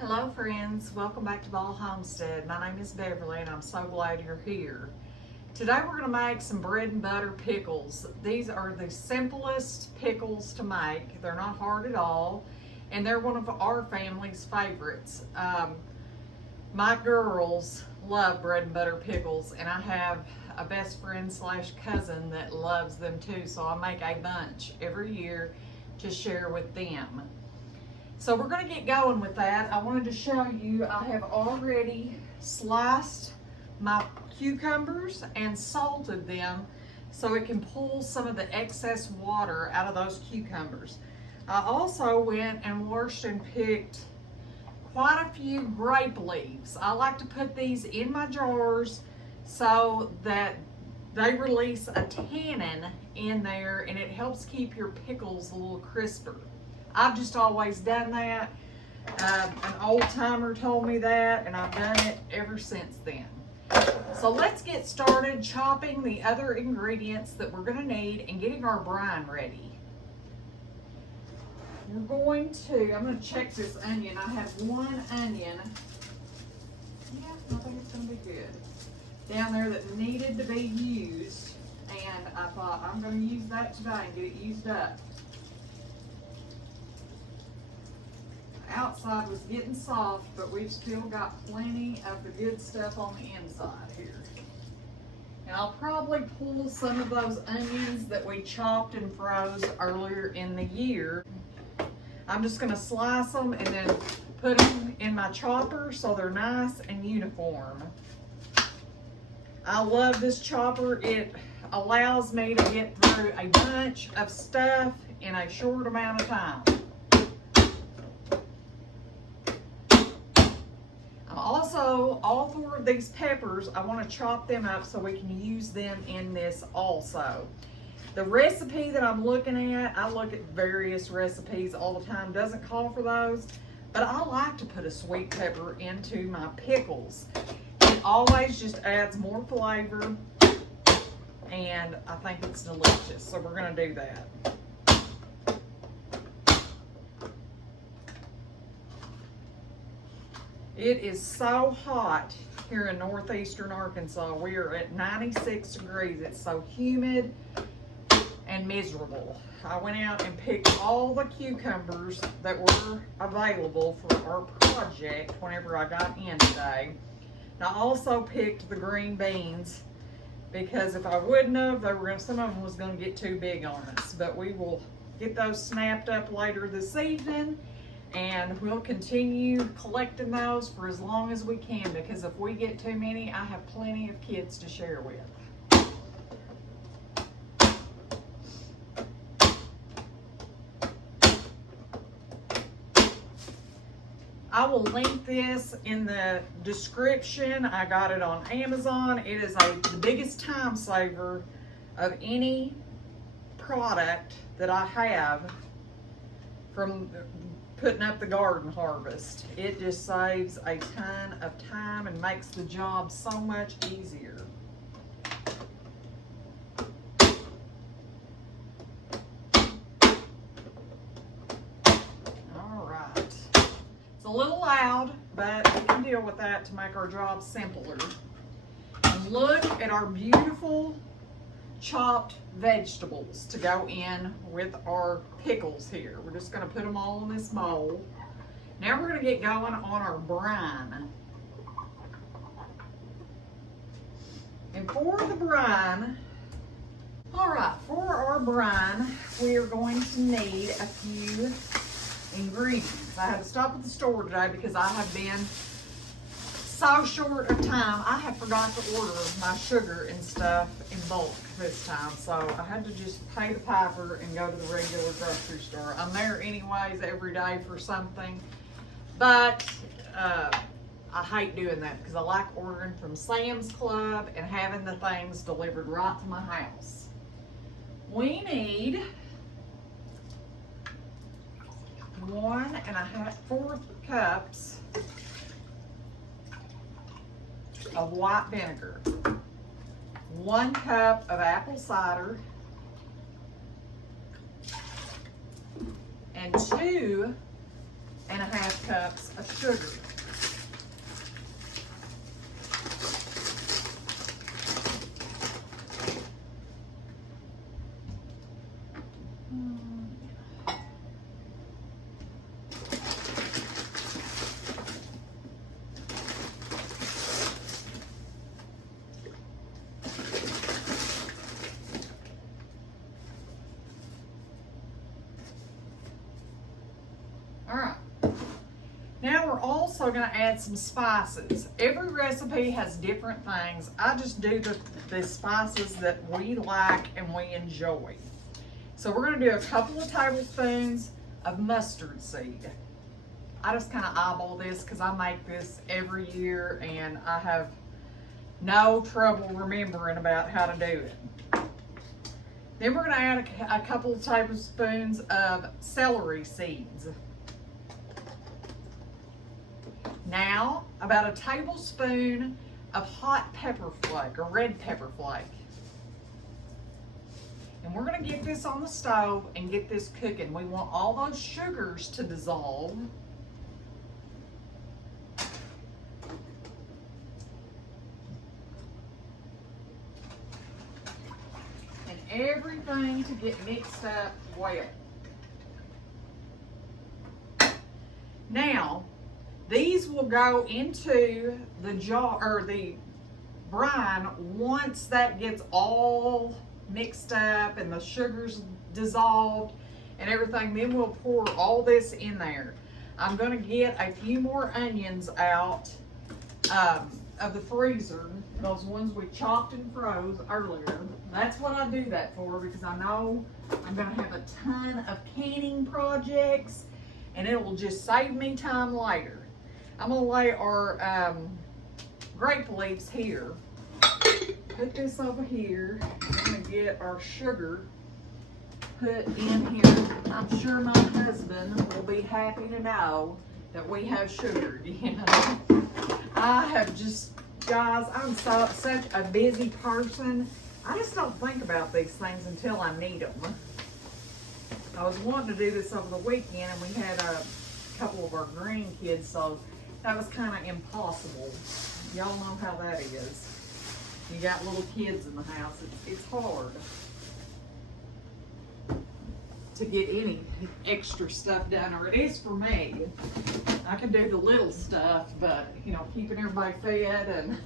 Hello friends, welcome back to Ball Homestead. My name is Beverly and I'm so glad you're here. Today we're going to make some bread and butter pickles. These are the simplest pickles to make. They're not hard at all and they're one of our family's favorites. My girls love bread and butter pickles and I have a best friend slash cousin that loves them too, so I make a bunch every year to share with them. So we're going to get going with that. I wanted to show you I have already sliced my cucumbers and salted them so it can pull some of the excess water out of those cucumbers. I also went and washed and picked quite a few grape leaves. I like to put these in my jars so that they release a tannin in there and it helps keep your pickles a little crisper. I've just always done that. An old timer told me that and I've done it ever since then. So let's get started chopping the other ingredients that we're going to need and getting our brine ready. I'm going to check this onion. I have one onion. Yeah, I think it's going to be good. Down there that needed to be used, and I thought I'm going to use that today and get it used up. Outside was getting soft, but we've still got plenty of the good stuff on the inside here. And I'll probably pull some of those onions that we chopped and froze earlier in the year. I'm just going to slice them and then put them in my chopper so they're nice and uniform. I love this chopper. It allows me to get through a bunch of stuff in a short amount of time. Also, all four of these peppers, I want to chop them up so we can use them in this also. The recipe that I'm looking at, I look at various recipes all the time, doesn't call for those, but I like to put a sweet pepper into my pickles. It always just adds more flavor and I think it's delicious, so we're going to do that. It is so hot here in northeastern Arkansas. We are at 96 degrees. It's so humid and miserable. I went out and picked all the cucumbers that were available for our project whenever I got in today. And I also picked the green beans because if I wouldn't have, some of them was going to get too big on us. But we will get those snapped up later this evening. And we'll continue collecting those for as long as we can, because if we get too many, I have plenty of kids to share with. I will link this in the description. I got it on Amazon. It is the biggest time saver of any product that I have from putting up the garden harvest. It just saves a ton of time and makes the job so much easier. All right. It's a little loud, but we can deal with that to make our job simpler. And look at our beautiful chopped vegetables to go in with our pickles here. We're just going to put them all in this mold. Now we're going to get going on our brine. And for the brine, all right, for our brine, we are going to need a few ingredients. I had to stop at the store today because I have been so short of time. I have forgot to order my sugar and stuff in bulk this time, so I had to just pay the piper and go to the regular grocery store. I'm there anyways every day for something, but I hate doing that because I like ordering from Sam's Club and having the things delivered right to my house. We need 1.5 cups of white vinegar, 1 cup of apple cider, and 2.5 cups of sugar. Alright, now we're also going to add some spices. Every recipe has different things. I just do the spices that we like and we enjoy. So we're going to do a couple of tablespoons of mustard seed. I just kind of eyeball this because I make this every year and I have no trouble remembering about how to do it. Then we're going to add a couple of tablespoons of celery seeds. Now, about a tablespoon of hot pepper flake or red pepper flake. And we're going to get this on the stove and get this cooking. We want all those sugars to dissolve. And everything to get mixed up well. Now, these will go into the jar or the brine once that gets all mixed up and the sugars dissolved and everything. Then we'll pour all this in there. I'm going to get a few more onions out of the freezer, those ones we chopped and froze earlier. That's what I do that for, because I know I'm going to have a ton of canning projects and it will just save me time later. I'm going to lay our grape leaves here. Put this over here. I'm going to get our sugar put in here. I'm sure my husband will be happy to know that we have sugar. You know, I have just, guys, I'm such a busy person. I just don't think about these things until I need them. I was wanting to do this over the weekend, and we had a couple of our grandkids, so that was kind of impossible. Y'all know how that is. You got little kids in the house. It's hard to get any extra stuff done, or it is for me. I can do the little stuff, but you know, keeping everybody fed and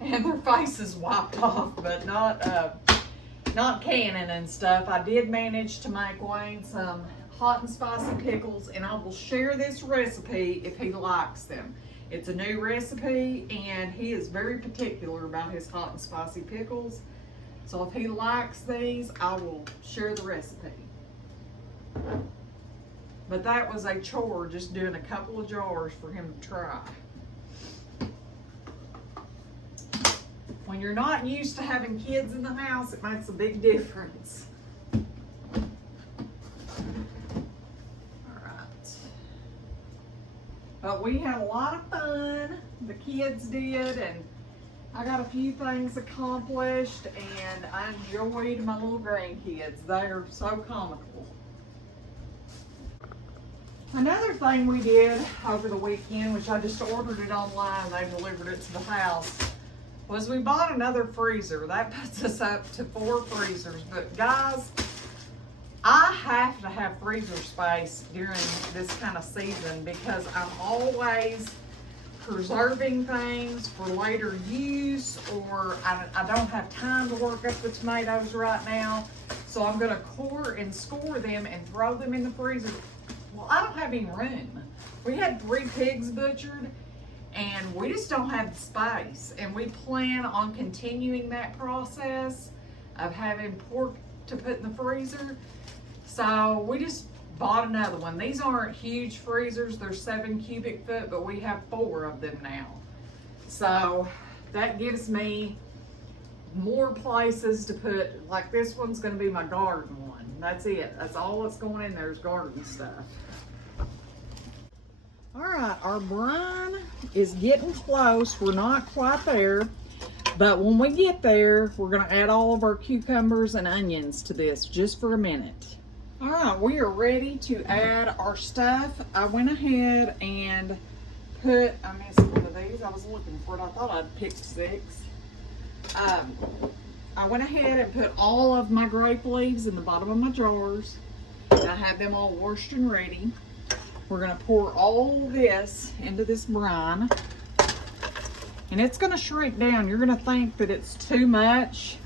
and their faces wiped off, but not canning and stuff. I did manage to make Wayne some hot and spicy pickles, and I will share this recipe if he likes them. It's a new recipe, and he is very particular about his hot and spicy pickles. So if he likes these, I will share the recipe. But that was a chore, just doing a couple of jars for him to try. When you're not used to having kids in the house, it makes a big difference. But we had a lot of fun, the kids did, and I got a few things accomplished, and I enjoyed my little grandkids. They are so comical. Another thing we did over the weekend, which I just ordered it online, they delivered it to the house, was we bought another freezer. That puts us up to 4 freezers. But guys, I have to have freezer space during this kind of season because I'm always preserving things for later use, or I don't have time to work up the tomatoes right now. So I'm gonna core and score them and throw them in the freezer. Well, I don't have any room. We had 3 pigs butchered and we just don't have the space. And we plan on continuing that process of having pork to put in the freezer. So we just bought another one. These aren't huge freezers. They're 7 cubic foot, but we have 4 of them now. So that gives me more places to put, like this one's gonna be my garden one. That's it. That's all that's going in there is garden stuff. All right, our brine is getting close. We're not quite there, but when we get there, we're gonna add all of our cucumbers and onions to this just for a minute. All right, we are ready to add our stuff. I went ahead and put, I missed one of these. I was looking for it. I thought I'd picked 6. I went ahead and put all of my grape leaves in the bottom of my jars. I have them all washed and ready. We're gonna pour all this into this brine. And it's gonna shrink down. You're gonna think that it's too much,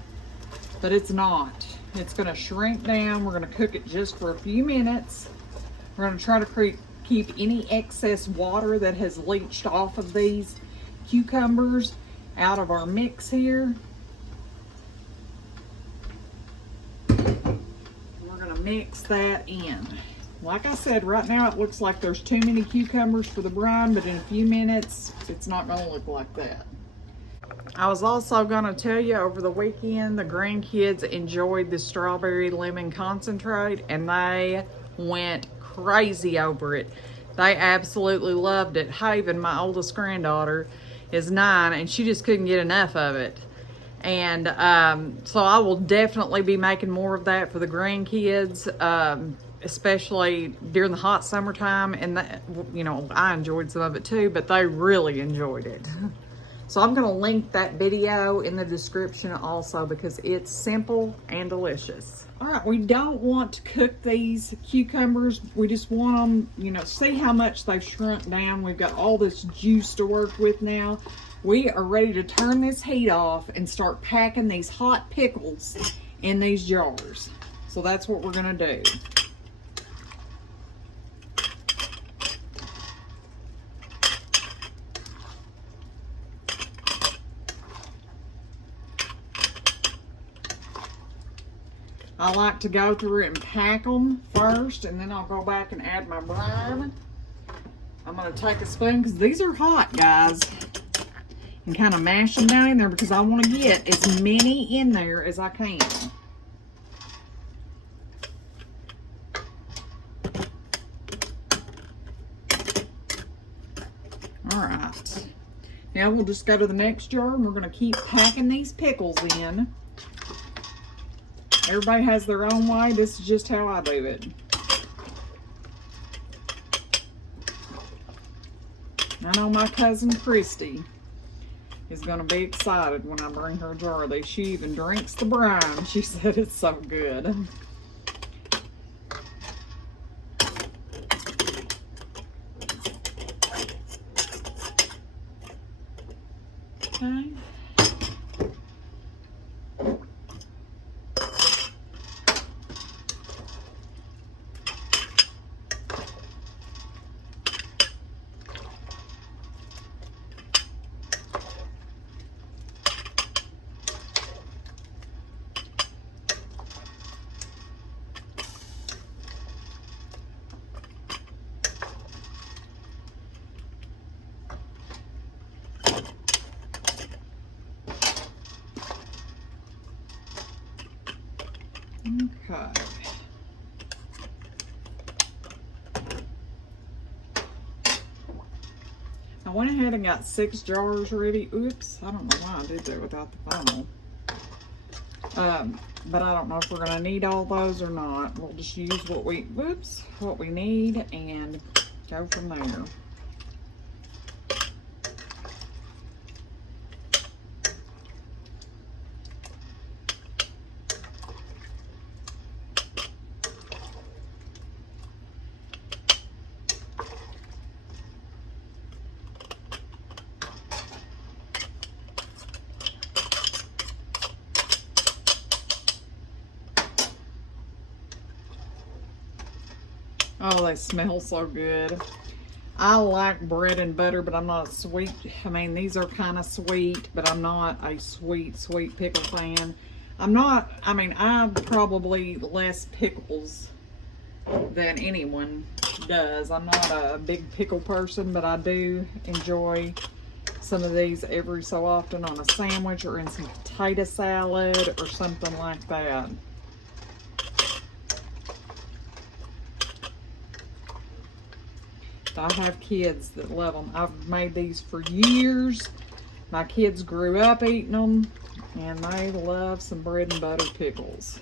but it's not. It's gonna shrink down. We're gonna cook it just for a few minutes. We're gonna try to keep any excess water that has leached off of these cucumbers out of our mix here. We're gonna mix that in. Like I said, right now it looks like there's too many cucumbers for the brine, but in a few minutes, it's not gonna look like that. I was also gonna tell you, over the weekend, the grandkids enjoyed the strawberry lemon concentrate and they went crazy over it. They absolutely loved it. Haven, my oldest granddaughter, is 9 and she just couldn't get enough of it. And so I will definitely be making more of that for the grandkids. Especially during the hot summertime, and that, you know, I enjoyed some of it too, but they really enjoyed it. So I'm gonna link that video in the description also because it's simple and delicious. All right, we don't want to cook these cucumbers. We just want them, you know, see how much they've shrunk down. We've got all this juice to work with now. We are ready to turn this heat off and start packing these hot pickles in these jars. So that's what we're gonna do. I like to go through and pack them first, and then I'll go back and add my brine. I'm going to take a spoon, because these are hot, guys, and kind of mash them down in there because I want to get as many in there as I can. All right. Now we'll just go to the next jar, and we're going to keep packing these pickles in. Everybody has their own way. This is just how I do it. I know my cousin Christy is going to be excited when I bring her a jar of these. She even drinks the brine. She said it's so good. Okay. Okay. I went ahead and got 6 jars ready. Oops, I don't know why I did that without the funnel. But I don't know if we're gonna need all those or not. We'll just use what we need and go from there. Oh, they smell so good. I like bread and butter, but I'm not a sweet. I mean, these are kind of sweet, but I'm not a sweet pickle fan. I'm probably less pickles than anyone does. I'm not a big pickle person, but I do enjoy some of these every so often on a sandwich or in some potato salad or something like that. I have kids that love them. I've made these for years. My kids grew up eating them, and they love some bread and butter pickles.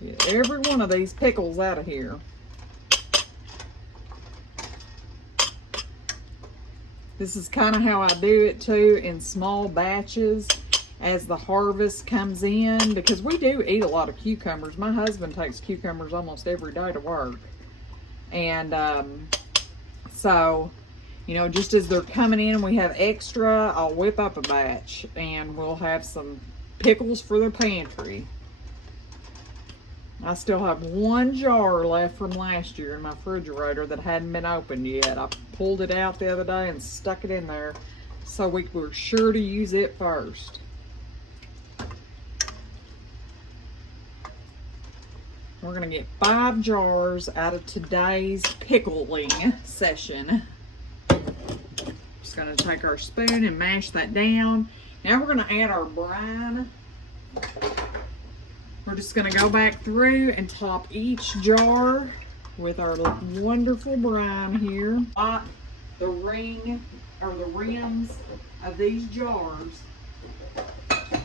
Get every one of these pickles out of here. This is kind of how I do it too, in small batches as the harvest comes in, because we do eat a lot of cucumbers. My husband takes cucumbers almost every day to work. And so, you know, just as they're coming in, we have extra, I'll whip up a batch and we'll have some pickles for the pantry. I still have one jar left from last year in my refrigerator that hadn't been opened yet. I pulled it out the other day and stuck it in there so we were sure to use it first. We're going to get 5 jars out of today's pickling session. Just going to take our spoon and mash that down. Now we're going to add our brine. We're just going to go back through and top each jar with our wonderful brine here. The ring or the rims of these jars,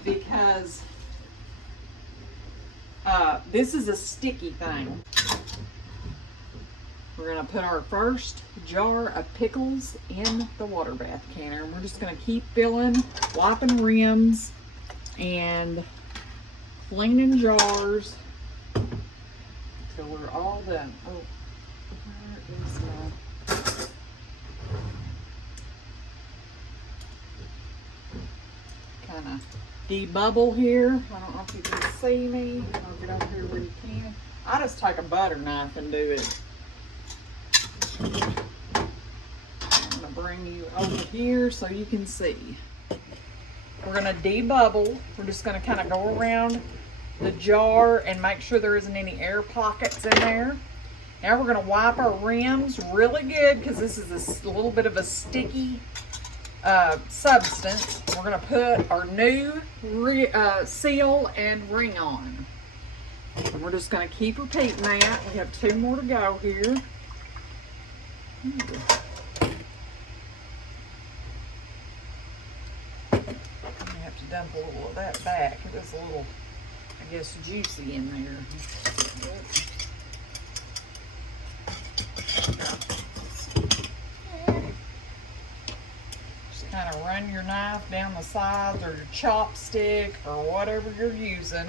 because this is a sticky thing. We're going to put our first jar of pickles in the water bath canner. And we're just going to keep filling, wiping rims, and cleaning jars until we're all done. Oh, where is my... kind of debubble here. I don't know if you can see me. I'll get over here where you can. I just take a butter knife and do it. I'm going to bring you over here so you can see. We're going to debubble. We're just going to kind of go around the jar and make sure there isn't any air pockets in there. Now we're going to wipe our rims really good, because this is a little bit of a sticky substance. We're going to put our new seal and ring on. And we're just going to keep repeating that. We have 2 more to go here. I have to dump a little of that back. It was a little, I guess, juicy in there. Just kind of run your knife down the sides, or your chopstick, or whatever you're using.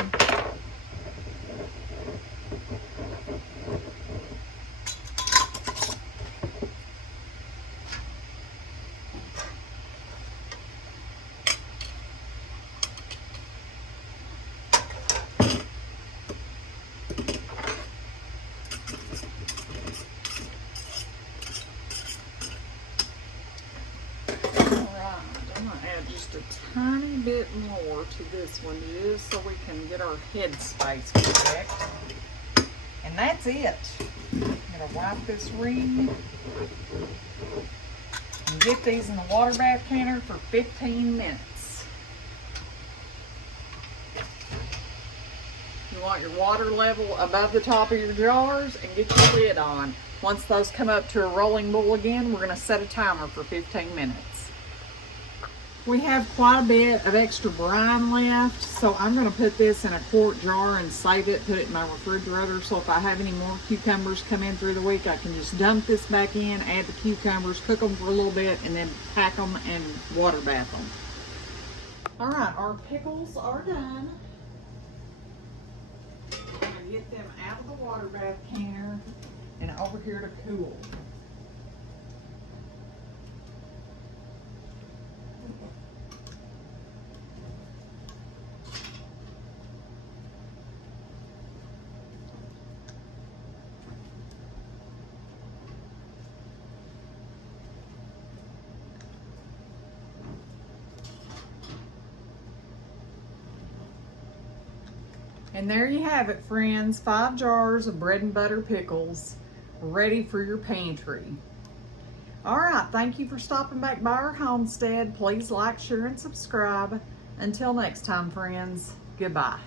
Just a tiny bit more to this one, just so we can get our head space correct. And that's it. I'm going to wipe this ring and get these in the water bath canner for 15 minutes. You want your water level above the top of your jars, and get your lid on. Once those come up to a rolling boil again, we're going to set a timer for 15 minutes. We have quite a bit of extra brine left, so I'm going to put this in a quart jar and save it, put it in my refrigerator, so if I have any more cucumbers come in through the week, I can just dump this back in, add the cucumbers, cook them for a little bit, and then pack them and water bath them. All right, our pickles are done. I'm going to get them out of the water bath canner and over here to cool. And there you have it, friends. 5 jars of bread and butter pickles ready for your pantry. All right, thank you for stopping back by our homestead. Please like, share, and subscribe. Until next time, friends, goodbye.